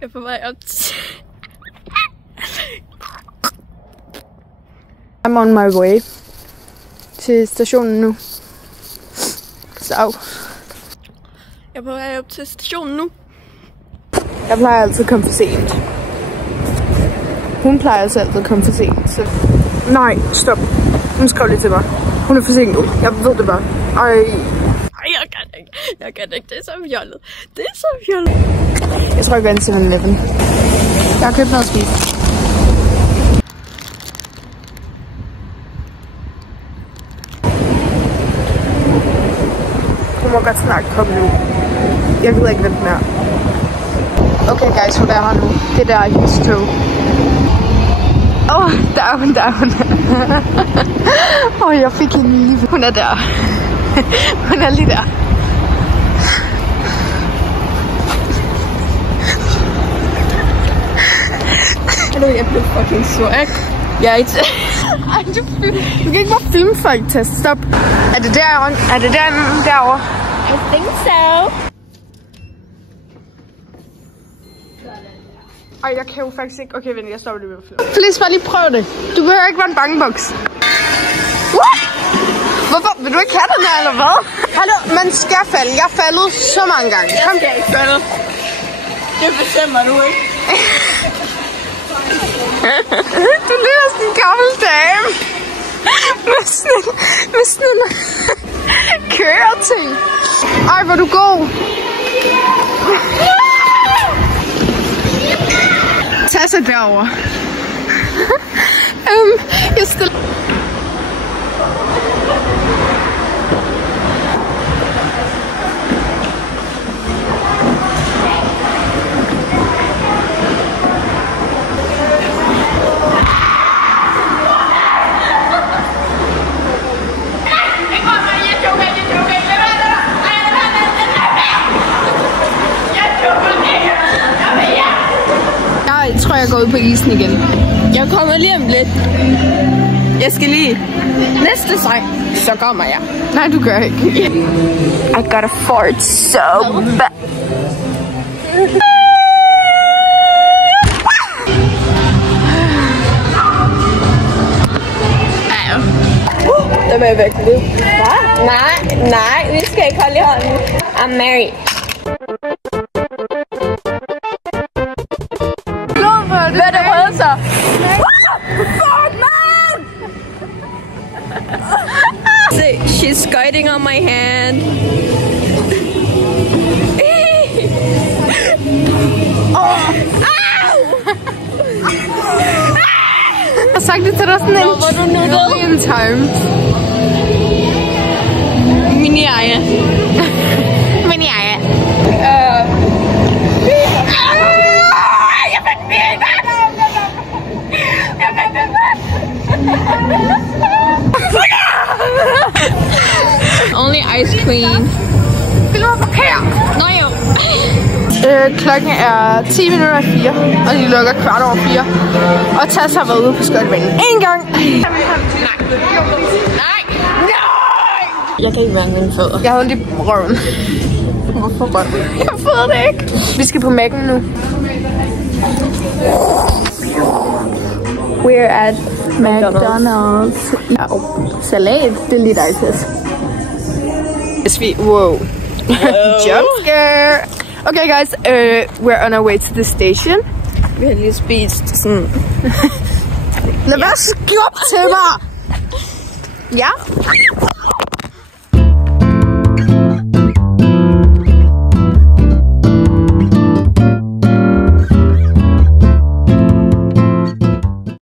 Jeg er på vej op til... I'm on my way til stationen nu. Så. Jeg er på vej op til stationen nu. Jeg plejer altid at komme for sent. Hun plejer altså altid at komme for sent, så... Nej, stop. Hun skrev lige til mig. Hun er for sent nu. Jeg ved det bare. Ej, jeg kan ikke. Jeg kan ikke. Det er så fjollet. Det er så fjollet. Jeg tror, jeg går ind til 7-Eleven. Jeg har købt noget at spise. Hun må godt snart komme nu. Jeg ved ikke, hvem den er. Okay guys, hun er her nu. Det der er hendes tog. Der er hun. Jeg fik hende lige. Hun er der. Hun er lige der. Hallo, jeg blev fucking swag. Jeg er ikke... Ej, du kan ikke bare filme folk til. Stop. Er det derovre? I think so. Ej, jeg kan jo faktisk ikke... Okay, vent, jeg stopper det med at filme. Please, bare lige prøv det. Du behøver ikke være en bangeboks. What? Hvorfor? Vil du ikke have den her, eller hvad? Hallo, man skal falde. Jeg er faldet så mange gange. Jeg skal ikke falde. Det bestemmer du ikke. Du lyder sådan en gammel dame. Med sådan en køreting. Ej, hvor er du god. Tag så derover. Jeg stiller... Jeg tror, jeg går ud på isen igen. Jeg kommer lige om lidt. Jeg skal lige... Næste sang, så kommer jeg. Nej, du gør ikke. I got a fart so bad. Der var jeg væk nu. Hvad? Nej, vi skal ikke holde i hånden. I'm married. Hvad er det røde så? Fuck, man! See, she's skating on my hand. Jeg har sagt det til dig sådan en million times. Mini-eje. Mini-eje. Only ice queen. Nå jo. Klokken er 10 minutter af 4, og de lukker 4:15. Og Tess har været ude på skøjtebanen en gang. Nej. Jeg kan ikke mærke mine fødder. Jeg har ondt i røven. Hvorfor røven? Jeg ved det ikke. Vi skal på Mac'en nu. We're at McDonald's. Salat. Det er lige dig, Tess. Wow. Jump scare. Okay guys, we're on our way to the station. Vi har lige spist sådan... Lad være skub til mig! Ja?